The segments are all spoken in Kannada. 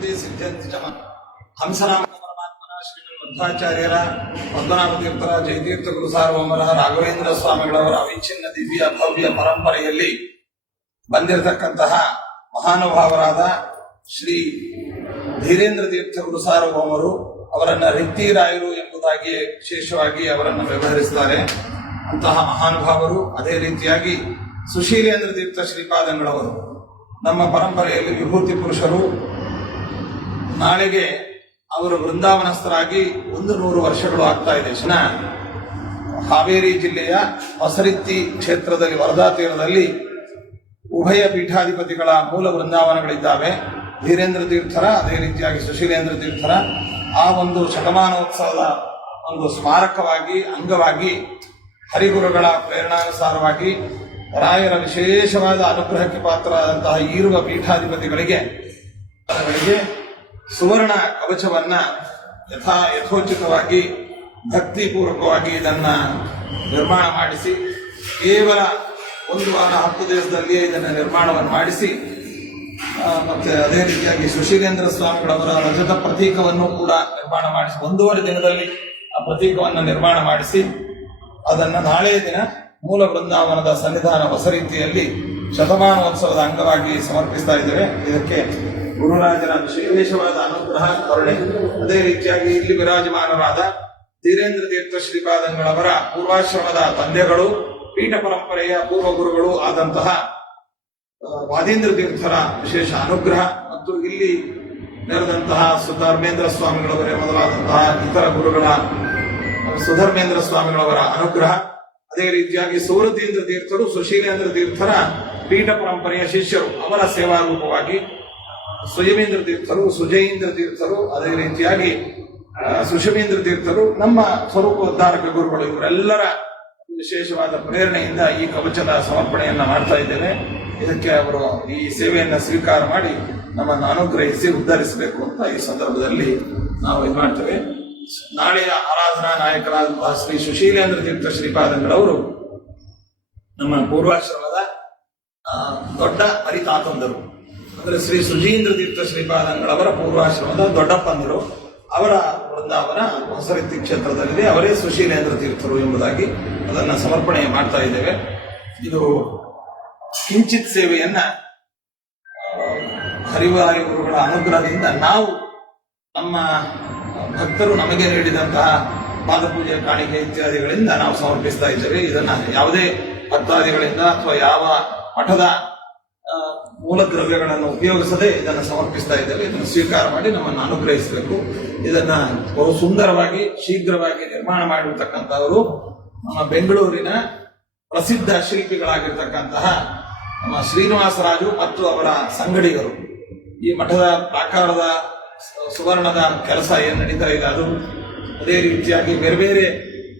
ಸಿದ್ಧಿ ಸಿದ್ಧಂತಿ ಚಮ ಹಂಸನಾಮ ಪರಮಾತ್ಮನ ಶ್ರೀಮಧ್ವಾಚಾರ್ಯರ ಪದ್ಮನಾಭ ತೀರ್ಥರ ಜಯತೀರ್ಥ ಗುರು ಸಾರ್ವಭೌಮರ ರಾಘವೇಂದ್ರ ಸ್ವಾಮಿಗಳವರ ಅವಿಚ್ಛಿನ್ನ ದಿವ್ಯ ಭವ್ಯ ಪರಂಪರೆಯಲ್ಲಿ ಬಂದಿರತಕ್ಕಂತಹ ಮಹಾನುಭಾವರಾದ ಶ್ರೀ ಧೀರೇಂದ್ರ ತೀರ್ಥ ಗುರು ಸಾರ್ವಭೌಮರು ಅವರನ್ನ ರಿಕ್ತಿರಾಯರು ಎಂಬುದಾಗಿ ವಿಶೇಷವಾಗಿ ಅವರನ್ನು ವ್ಯವಹರಿಸುತ್ತಾರೆ. ಅಂತಹ ಮಹಾನುಭಾವರು ಅದೇ ರೀತಿಯಾಗಿ ಸುಶೀಲೇಂದ್ರ ತೀರ್ಥ ಶ್ರೀಪಾದಂಗಳವರು ನಮ್ಮ ಪರಂಪರೆಯಲ್ಲಿ ವಿಭೂತಿ ಪುರುಷರು. ನಾಳೆಗೆ ಅವರು ವೃಂದಾವನಸ್ಥರಾಗಿ 100 ವರ್ಷಗಳು ಆಗ್ತಾ ಇದೆ. ಹಾವೇರಿ ಜಿಲ್ಲೆಯ ಹೊಸರಿತ್ತಿ ಕ್ಷೇತ್ರದಲ್ಲಿ ವರದಾ ತೀರದಲ್ಲಿ ಉಭಯ ಪೀಠಾಧಿಪತಿಗಳ ಮೂಲ ವೃಂದಾವನಗಳಿದ್ದಾವೆ. ಧೀರೇಂದ್ರ ತೀರ್ಥರ ಅದೇ ರೀತಿಯಾಗಿ ಸುಶೀಲೇಂದ್ರ ತೀರ್ಥರ ಆ ಒಂದು ಶತಮಾನೋತ್ಸವದ ಒಂದು ಸ್ಮಾರಕವಾಗಿ ಅಂಗವಾಗಿ ಹರಿಗುರುಗಳ ಪ್ರೇರಣಾನುಸಾರವಾಗಿ ರಾಯರ ವಿಶೇಷವಾದ ಅನುಗ್ರಹಕ್ಕೆ ಪಾತ್ರರಾದಂತಹ ಈರುವ ಪೀಠಾಧಿಪತಿಗಳಿಗೆ ಸುವರ್ಣ ಕವಚವನ್ನ ಯಥೋಚಿತವಾಗಿ ಭಕ್ತಿಪೂರ್ವಕವಾಗಿ ಇದನ್ನ ನಿರ್ಮಾಣ ಮಾಡಿಸಿ ಕೇವಲ 1 ವಾರ 10 ದಿವಸದಲ್ಲಿಯೇ ಇದನ್ನು ನಿರ್ಮಾಣವನ್ನು ಮಾಡಿಸಿ ಮತ್ತೆ ಅದೇ ರೀತಿಯಾಗಿ ಸುಶೀಲೇಂದ್ರ ಸ್ವಾಮಿಗಳವರ ರಜತ ಪ್ರತೀಕವನ್ನು ಕೂಡ ನಿರ್ಮಾಣ ಮಾಡಿಸಿ 1.5 ದಿನದಲ್ಲಿ ಆ ಪ್ರತೀಕವನ್ನು ನಿರ್ಮಾಣ ಮಾಡಿಸಿ ಅದನ್ನು ನಾಳೆಯ ದಿನ ಮೂಲ ವೃಂದಾವನದ ಸನ್ನಿಧಾನ ಹೊಸ ರೀತಿಯಲ್ಲಿ ಶತಮಾನೋತ್ಸವದ ಅಂಗವಾಗಿ ಸಮರ್ಪಿಸ್ತಾ ಇದ್ದೇವೆ. ಇದಕ್ಕೆ ಗುರುರಾಜರ ವಿಶೇಷವಾದ ಅನುಗ್ರಹ ಕರುಣೆ, ಅದೇ ರೀತಿಯಾಗಿ ಇಲ್ಲಿ ವಿರಾಜಮಾನರಾದ ಧೀರೇಂದ್ರ ತೀರ್ಥ ಶ್ರೀಪಾದಂಗಳವರ ಪೂರ್ವಾಶ್ರಮದ ತಂದೆಗಳು, ಪೀಠ ಪರಂಪರೆಯ ಪೂರ್ವ ಗುರುಗಳು ಆದಂತಹ ವಾದೀಂದ್ರ ತೀರ್ಥರ ವಿಶೇಷ ಅನುಗ್ರಹ ಮತ್ತು ಇಲ್ಲಿ ನೆರೆದಂತಹ ಸುಧರ್ಮೇಂದ್ರ ಸ್ವಾಮಿಗಳವರೇ ಮೊದಲಾದಂತಹ ಇತರ ಗುರುಗಳ ಸುಧರ್ಮೇಂದ್ರ ಸ್ವಾಮಿಗಳವರ ಅನುಗ್ರಹ, ಅದೇ ರೀತಿಯಾಗಿ ಸೂರತೀಂದ್ರ ತೀರ್ಥರು ಸುಶೀಲೇಂದ್ರ ತೀರ್ಥರ ಪೀಠ ಪರಂಪರೆಯ ಶಿಷ್ಯರು, ಅವರ ಸೇವಾರೂಪವಾಗಿ ಸುಯಮೇಂದ್ರ ತೀರ್ಥರು, ಸುಜಯೇಂದ್ರ ತೀರ್ಥರು, ಅದೇ ರೀತಿಯಾಗಿ ಸುಷಮೇಂದ್ರ ತೀರ್ಥರು ನಮ್ಮ ಸ್ವರೂಪೋದ್ಧಾರಕ ಗುರುಗಳು, ಇವರೆಲ್ಲರ ವಿಶೇಷವಾದ ಪ್ರೇರಣೆಯಿಂದ ಈ ಕವಚದ ಸಮರ್ಪಣೆಯನ್ನ ಮಾಡ್ತಾ ಇದ್ದೇವೆ. ಇದಕ್ಕೆ ಅವರು ಈ ಸೇವೆಯನ್ನ ಸ್ವೀಕಾರ ಮಾಡಿ ನಮ್ಮನ್ನು ಅನುಗ್ರಹಿಸಿ ಉದ್ಧರಿಸಬೇಕು ಅಂತ ಈ ಸಂದರ್ಭದಲ್ಲಿ ನಾವು ಇದು ಮಾಡ್ತೇವೆ. ನಾಳೆಯ ಆರಾಧನಾ ನಾಯಕರಾದಂತಹ ಶ್ರೀ ಸುಶೀಲೇಂದ್ರ ತೀರ್ಥ ಶ್ರೀಪಾದಂಗಳವರು ನಮ್ಮ ಪೂರ್ವಾಶ್ರಮದ ದೊಡ್ಡ ಹರಿತಾತಂದರು, ಅಂದ್ರೆ ಶ್ರೀ ಸುಜೀಂದ್ರ ತೀರ್ಥ ಶ್ರೀಪಾದಂಗಳವರ ಪೂರ್ವಾಶ್ರಮದ ದೊಡ್ಡಪ್ಪಂದರು. ಅವರ ವೃಂದಾವನ ಹೊಸರಿತ್ತಿ ಕ್ಷೇತ್ರದಲ್ಲಿದೆ. ಅವರೇ ಸುಶೀಲೇಂದ್ರ ತೀರ್ಥರು ಎಂಬುದಾಗಿ ಅದನ್ನು ಸಮರ್ಪಣೆ ಮಾಡ್ತಾ ಇದ್ದೇವೆ. ಇದು ಕಿಂಚಿತ್ ಸೇವೆಯನ್ನ ಹರಿವಾರಿ ಗುರುಗಳ ಅನುಗ್ರಹದಿಂದ ನಾವು ನಮ್ಮ ಭಕ್ತರು ನಮಗೆ ನೀಡಿದಂತಹ ಪಾದಪೂಜೆ, ಕಾಣಿಕೆ ಇತ್ಯಾದಿಗಳಿಂದ ನಾವು ಸಮರ್ಪಿಸ್ತಾ ಇದ್ದೇವೆ. ಇದನ್ನ ಯಾವುದೇ ಭಕ್ತಾದಿಗಳಿಂದ ಅಥವಾ ಯಾವ ಮಠದ ಮೂಲ ದ್ರವ್ಯಗಳನ್ನು ಉಪಯೋಗಿಸದೆ ಇದನ್ನು ಸಮರ್ಪಿಸ್ತಾ ಇದ್ದೇವೆ. ಇದನ್ನು ಸ್ವೀಕಾರ ಮಾಡಿ ನಮ್ಮನ್ನು ಅನುಗ್ರಹಿಸಬೇಕು. ಇದನ್ನ ಬಹು ಸುಂದರವಾಗಿ ಶೀಘ್ರವಾಗಿ ನಿರ್ಮಾಣ ಮಾಡಿರ್ತಕ್ಕಂಥವರು ನಮ್ಮ ಬೆಂಗಳೂರಿನ ಪ್ರಸಿದ್ಧ ಶಿಲ್ಪಿಗಳಾಗಿರ್ತಕ್ಕಂತಹ ನಮ್ಮ ಶ್ರೀನಿವಾಸರಾಜು ಮತ್ತು ಅವರ ಸಂಗಡಿಗರು. ಈ ಮಠದ ಪ್ರಾಕಾರದ ಸುವರ್ಣದ ಕೆಲಸ ಏನು ನಡೀತಾ ಇದೆ ಅದು, ಅದೇ ರೀತಿಯಾಗಿ ಬೇರೆ ಬೇರೆ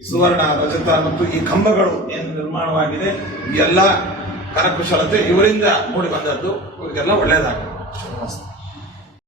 ಸುವರ್ಣ, ರಜತ ಮತ್ತು ಈ ಕಂಬಗಳು ಏನು ನಿರ್ಮಾಣವಾಗಿದೆ, ಈ ಎಲ್ಲ ಕರಕುಶಲತೆ ಇವರಿಂದ ಮೂಡಿ ಬಂದದ್ದು. ಇವರಿಗೆಲ್ಲ ಒಳ್ಳೆಯದಾಗುತ್ತೆ.